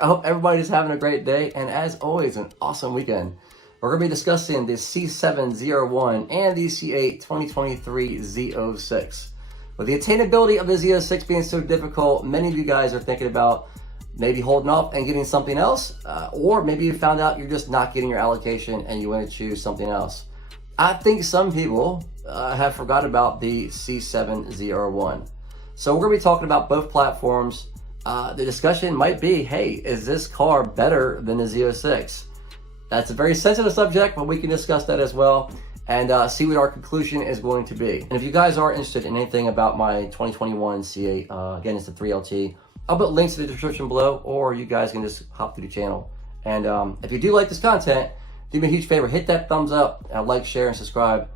back. I hope everybody's having a great day, and as always, an awesome weekend. We're going to be discussing the C7 ZR1 and the C8 2023 Z06. With the attainability of the Z06 being so difficult, many of you guys are thinking about maybe holding off and getting something else, or maybe you found out you're just not getting your allocation and you want to choose something else. I think some people have forgot about the C7 ZR1. So we're going to be talking about both platforms. The discussion might be, hey, is this car better than the Z06? That's a very sensitive subject, but we can discuss that as well and see what our conclusion is going to be. And if you guys are interested in anything about my 2021 C8, again, it's the 3LT, I'll put links in the description below, or you guys can just hop through the channel. And if you do like this content, do me a huge favor, hit that thumbs up, like, share, and subscribe.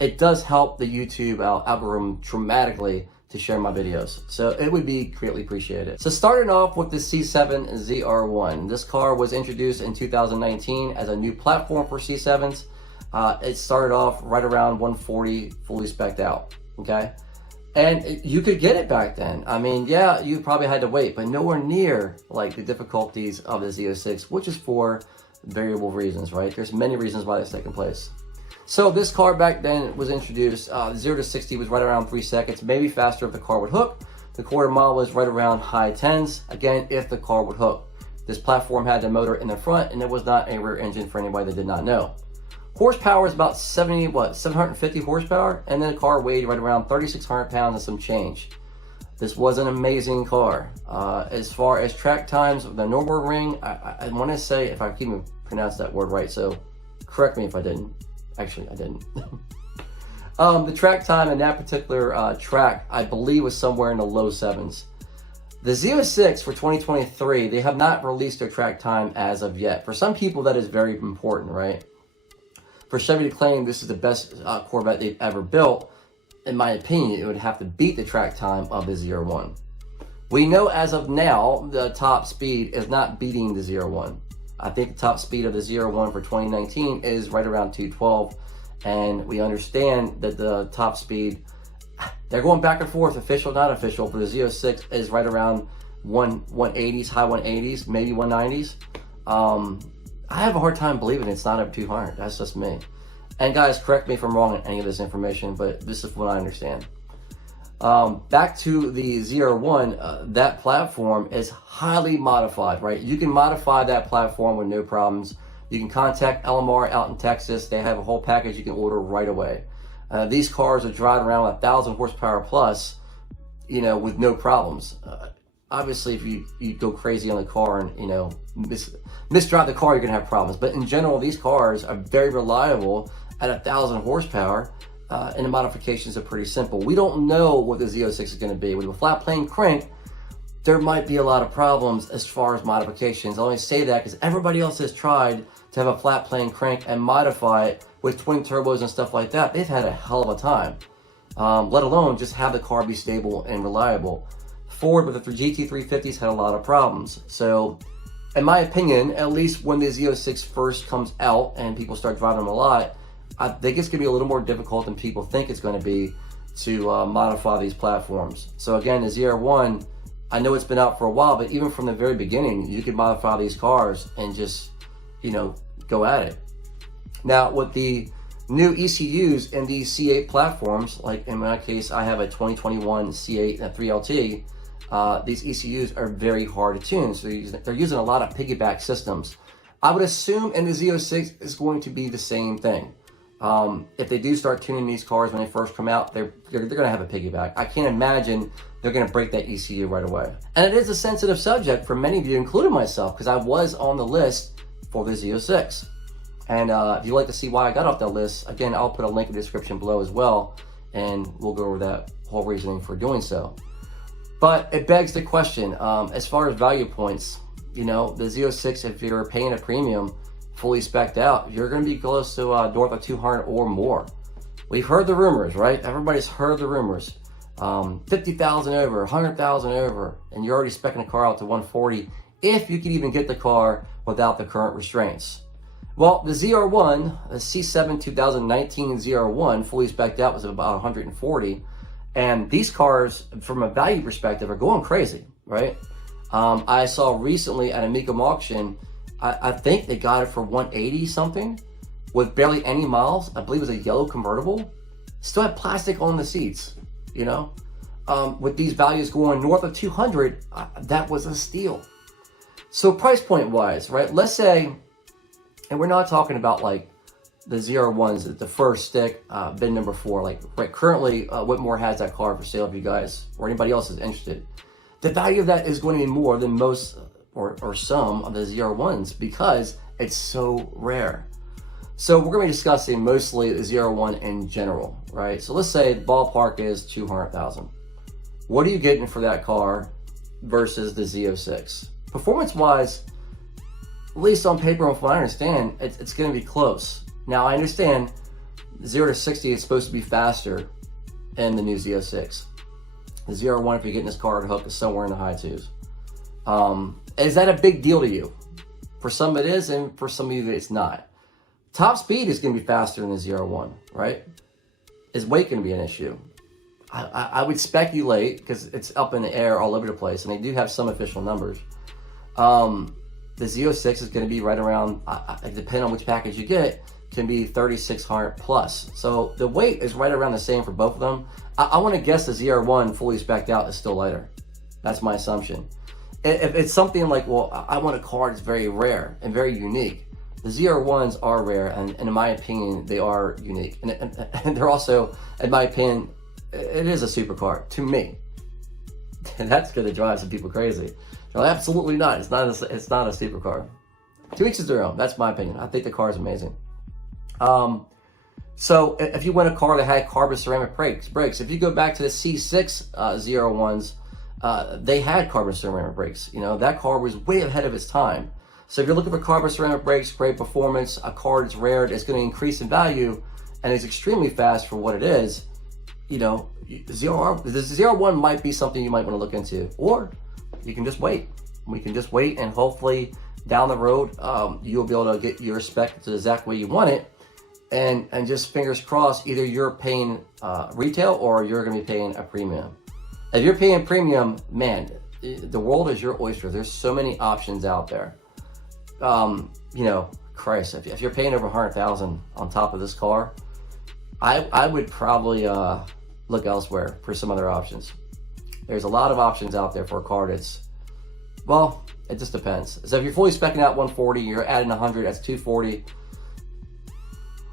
It does help the YouTube algorithm dramatically to share my videos, so it would be greatly appreciated. So starting off with the C7 ZR1, this car was introduced in 2019 as a new platform for C7s. It started off right around 140, fully spec'd out, okay? And you could get it back then. I mean, yeah, you probably had to wait, but nowhere near like the difficulties of the Z06, which is for variable reasons, right? There's many reasons why that's taking place. So this car back then was introduced, 0 to 60 was right around 3 seconds, maybe faster if the car would hook. The quarter mile was right around high 10s, again, if the car would hook. This platform had the motor in the front, and it was not a rear engine for anybody that did not know. Horsepower is about 750 horsepower, and then the car weighed right around 3,600 pounds and some change. This was an amazing car. As far as track times of the Nürburgring, I want to say, if I can even pronounce that word right, so correct me if I didn't. Actually, I didn't. The track time in that particular track, I believe, was somewhere in the low 7s. The Z06 for 2023, they have not released their track time as of yet. For some people, that is very important, right? For Chevy to claim this is the best Corvette they've ever built, in my opinion, it would have to beat the track time of the ZR1. We know as of now, the top speed is not beating the ZR1. I think the top speed of the ZR1 for 2019 is right around 212, and we understand that the top speed, they're going back and forth, official, not official, but the Z06 is right around 180s, high 180s, maybe 190s. I have a hard time believing it's not up 200. That's just me. And guys, correct me if I'm wrong on any of this information, but this is what I understand. Back to the ZR1, that platform is highly modified, right? You can modify that platform with no problems. You can contact LMR out in Texas. They have a whole package you can order right away. These cars are driving around 1,000 horsepower plus, you know, with no problems. Obviously, if you go crazy on the car and, you know, misdrive the car, you're gonna have problems. But in general, these cars are very reliable at 1,000 horsepower. And the modifications are pretty simple. We don't know what the Z06 is going to be. With a flat plane crank, there might be a lot of problems as far as modifications. I only say that because everybody else has tried to have a flat plane crank and modify it with twin turbos and stuff like that. They've had a hell of a time, let alone just have the car be stable and reliable. Ford with the GT350s had a lot of problems. So in my opinion, at least when the Z06 first comes out and people start driving them a lot, I think it's going to be a little more difficult than people think it's going to be to modify these platforms. So again, the ZR1, I know it's been out for a while, but even from the very beginning, you can modify these cars and just, you know, go at it. Now, with the new ECUs in these C8 platforms, like in my case, I have a 2021 C8 and a 3LT, these ECUs are very hard to tune. So they're using a lot of piggyback systems. I would assume in the Z06 is going to be the same thing. If they do start tuning these cars when they first come out, they're going to have a piggyback. I can't imagine they're going to break that ECU right away. And it is a sensitive subject for many of you, including myself, because I was on the list for the Z06. And if you'd like to see why I got off that list, again, I'll put a link in the description below as well, and we'll go over that whole reasoning for doing so. But it begs the question, as far as value points, you know, the Z06, if you're paying a premium, fully spec'd out, you're going to be close to north of 200 or more. We've heard the rumors, right? Everybody's heard the rumors. 50,000 over, 100,000 over, and you're already speccing a car out to 140 if you can even get the car without the current restraints. Well, the ZR1, the C7 2019 ZR1, fully spec'd out was about 140, and these cars, from a value perspective, are going crazy, right? I saw recently at a Mecum auction, I think they got it for 180 something with barely any miles. I believe it was a yellow convertible. Still had plastic on the seats, you know? With these values going north of 200, that was a steal. So price point wise, right? Let's say, and we're not talking about like the ZR1s, the first stick, bin number 4. Like right currently, Whitmore has that car for sale if you guys or anybody else is interested. The value of that is going to be more than most or some of the ZR1s because it's so rare. So we're going to be discussing mostly the ZR1 in general, right? So let's say the ballpark is 200,000. What are you getting for that car versus the Z06? Performance-wise, at least on paper, from what I understand, it's going to be close. Now, I understand 0 to 60 is supposed to be faster in the new Z06. The ZR1, if you're getting this car to hook, is somewhere in the high 2s. Is that a big deal to you? For some it is, and for some of you it's not. Top speed is going to be faster than the ZR1, right? Is weight going to be an issue? I would speculate, because it's up in the air all over the place, and they do have some official numbers. The Z06 is going to be right around, depending on which package you get, can be 3,600 plus. So the weight is right around the same for both of them. I want to guess the ZR1 fully spec'd out is still lighter. That's my assumption. If it's something like, well, I want a car that's very rare and very unique. The ZR1s are rare, and in my opinion, they are unique. And they're also, in my opinion, it is a supercar to me. And that's going to drive some people crazy. No, absolutely not. It's not a supercar. To each is their own. That's my opinion. I think the car is amazing. So if you want a car that had carbon ceramic brakes, if you go back to the C6 ZR1s, they had carbon ceramic brakes. You know, that car was way ahead of its time. So if you're looking for carbon ceramic brakes, great performance, a car that's rare, it's going to increase in value, and it's extremely fast for what it is, you know, the ZR1 might be something you might want to look into. Or you can just wait. We can just wait, and hopefully down the road, you'll be able to get your spec to the exact way you want it. And just fingers crossed, either you're paying retail or you're going to be paying a premium. If you're paying premium, man, the world is your oyster. There's so many options out there. You know, Christ, if you're paying over 100,000 on top of this car, I would probably look elsewhere for some other options. There's a lot of options out there for a car that's, well, it just depends. So if you're fully speccing out 140, you're adding 100, that's 240.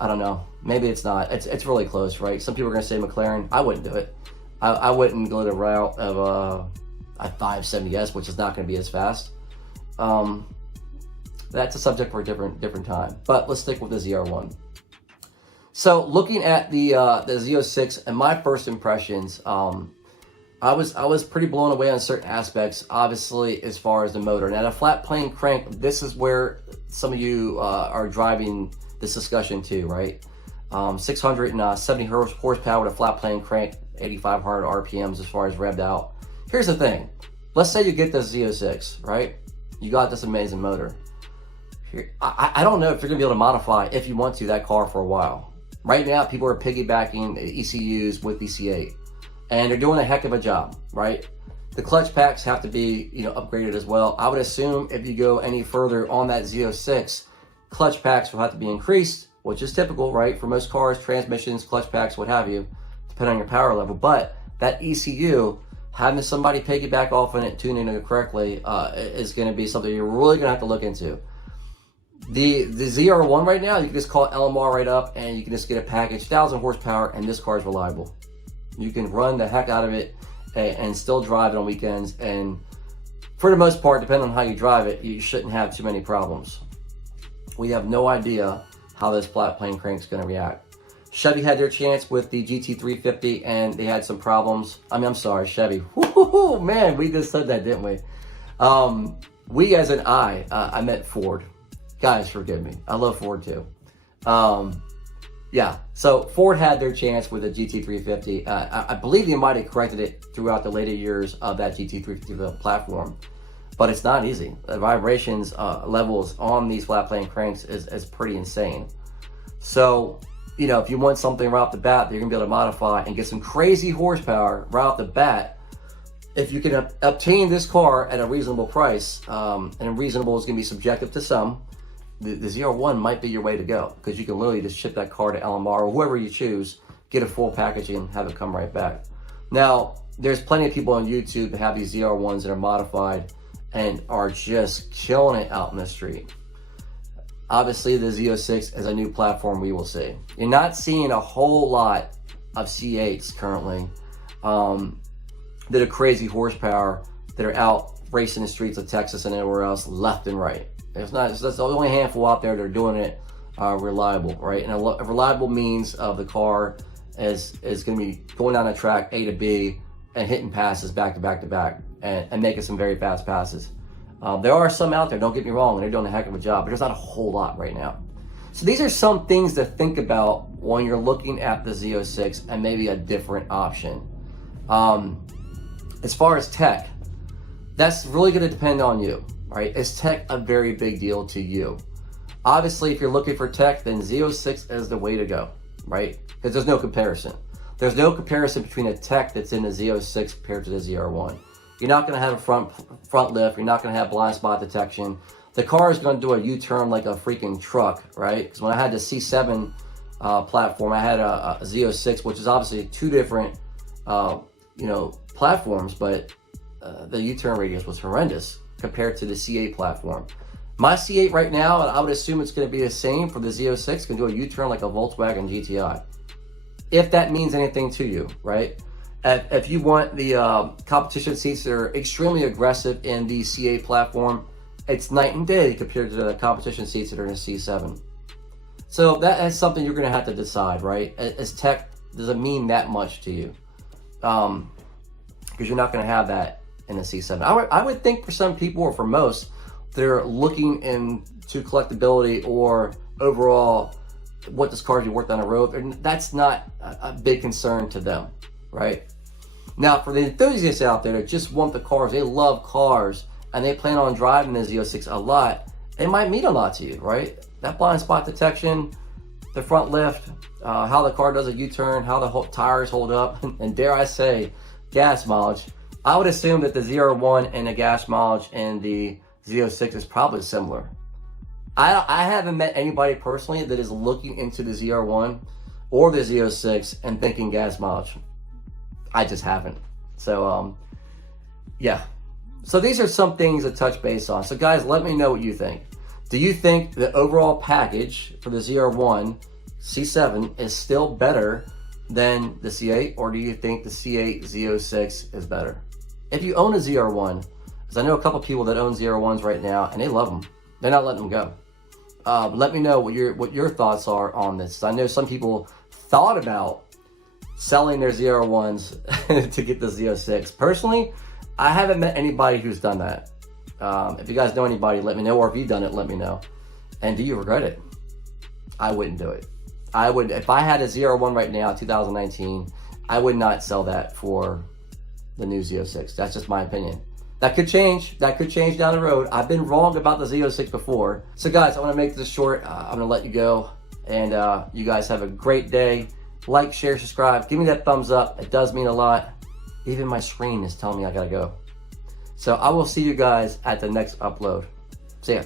I don't know. Maybe it's not. It's really close, right? Some people are going to say McLaren. I wouldn't do it. I wouldn't go the route of a 570S, which is not going to be as fast. That's a subject for a different time. But let's stick with the ZR1. So looking at the Z06 and my first impressions, I was pretty blown away on certain aspects, obviously, as far as the motor. Now, the flat plane crank, this is where some of you are driving this discussion too, right? 670 horsepower with a flat plane crank, 8,500 RPMs as far as revved out. Here's the thing. Let's say you get this Z06, right? You got this amazing motor. I don't know if you're going to be able to modify, if you want to, that car for a while. Right now, people are piggybacking ECUs with DC8. And they're doing a heck of a job, right? The clutch packs have to be, you know, upgraded as well. I would assume if you go any further on that Z06, clutch packs will have to be increased, which is typical, right? For most cars, transmissions, clutch packs, what have you, depending on your power level. But that ECU, having somebody piggyback off on it, tuning it correctly, is going to be something you're really going to have to look into. The ZR1 right now, you can just call it LMR right up, and you can just get a package, 1,000 horsepower, and this car is reliable. You can run the heck out of it and still drive it on weekends. And for the most part, depending on how you drive it, you shouldn't have too many problems. We have no idea how this flat plane crank is going to react. Chevy had their chance with the GT350, and they had some problems. I'm sorry, Chevy. Woo-hoo-hoo, man, we just said that, didn't we? We as in I meant Ford. Guys, forgive me. I love Ford too. Yeah, so Ford had their chance with the GT350. I believe they might have corrected it throughout the later years of that GT350 platform, but it's not easy. The vibrations levels on these flat plane cranks is pretty insane. So, you know, if you want something right off the bat that you're gonna be able to modify and get some crazy horsepower right off the bat, if you can obtain this car at a reasonable price, and reasonable is going to be subjective to some, the ZR1 might be your way to go, because you can literally just ship that car to LMR or whoever you choose, get a full package and have it come right back. Now, there's plenty of people on YouTube that have these ZR1s that are modified and are just killing it out in the street. Obviously, the Z06 is a new platform we will see. You're not seeing a whole lot of C8s currently that are crazy horsepower, that are out racing the streets of Texas and everywhere else left and right. It's that's the only handful out there that are doing it reliable, right? And a reliable means of the car is going to be going down the track A to B and hitting passes back to back to back and making some very fast passes. There are some out there, don't get me wrong, and they're doing a heck of a job, but there's not a whole lot right now. So these are some things to think about when you're looking at the Z06 and maybe a different option. As far as tech, that's really going to depend on you, right? Is tech a very big deal to you? Obviously, if you're looking for tech, then Z06 is the way to go, right? Because there's no comparison. There's no comparison between a tech that's in the Z06 compared to the ZR1. You're not going to have a front lift. You're not going to have blind spot detection. The car is going to do a U-turn like a freaking truck, right? Because when I had the C7 platform, I had a Z06, which is obviously two different, platforms, but the U-turn radius was horrendous compared to the C8 platform. My C8 right now, I would assume it's going to be the same for the Z06, can do a U-turn like a Volkswagen GTI. If that means anything to you, right? If you want the competition seats that are extremely aggressive in the C8 platform, it's night and day compared to the competition seats that are in the C7. So that is something you're going to have to decide, right? As tech, does it mean that much to you? Because you're not going to have that in the C7. I would think for some people, or for most, they're looking into collectability or overall what this car is worth on the road, and that's not a big concern to them, right? Now, for the enthusiasts out there that just want the cars, they love cars, and they plan on driving the Z06 a lot, it might mean a lot to you, right? That blind spot detection, the front lift, how the car does a U-turn, how the tires hold up, and dare I say, gas mileage. I would assume that the ZR1 and the gas mileage and the Z06 is probably similar. I haven't met anybody personally that is looking into the ZR1 or the Z06 and thinking gas mileage. I just haven't. So, yeah. So these are some things to touch base on. So guys, let me know what you think. Do you think the overall package for the ZR1 C7 is still better than the C8, or do you think the C8 Z06 is better? If you own a ZR1, because I know a couple people that own ZR1s right now and they love them, they're not letting them go. Let me know what your thoughts are on this. I know some people thought about selling their ZR1s to get the Z06. Personally, I haven't met anybody who's done that. If you guys know anybody, let me know, or if you've done it, let me know. And do you regret it? I wouldn't do it. I would, if I had a ZR1 right now, 2019, I would not sell that for the new Z06. That's just my opinion. That could change. That could change down the road. I've been wrong about the Z06 before. So guys, I want to make this short. I'm going to let you go. And you guys have a great day. Like, share, subscribe. Give me that thumbs up. It does mean a lot. Even my screen is telling me I got to go. So I will see you guys at the next upload. See ya.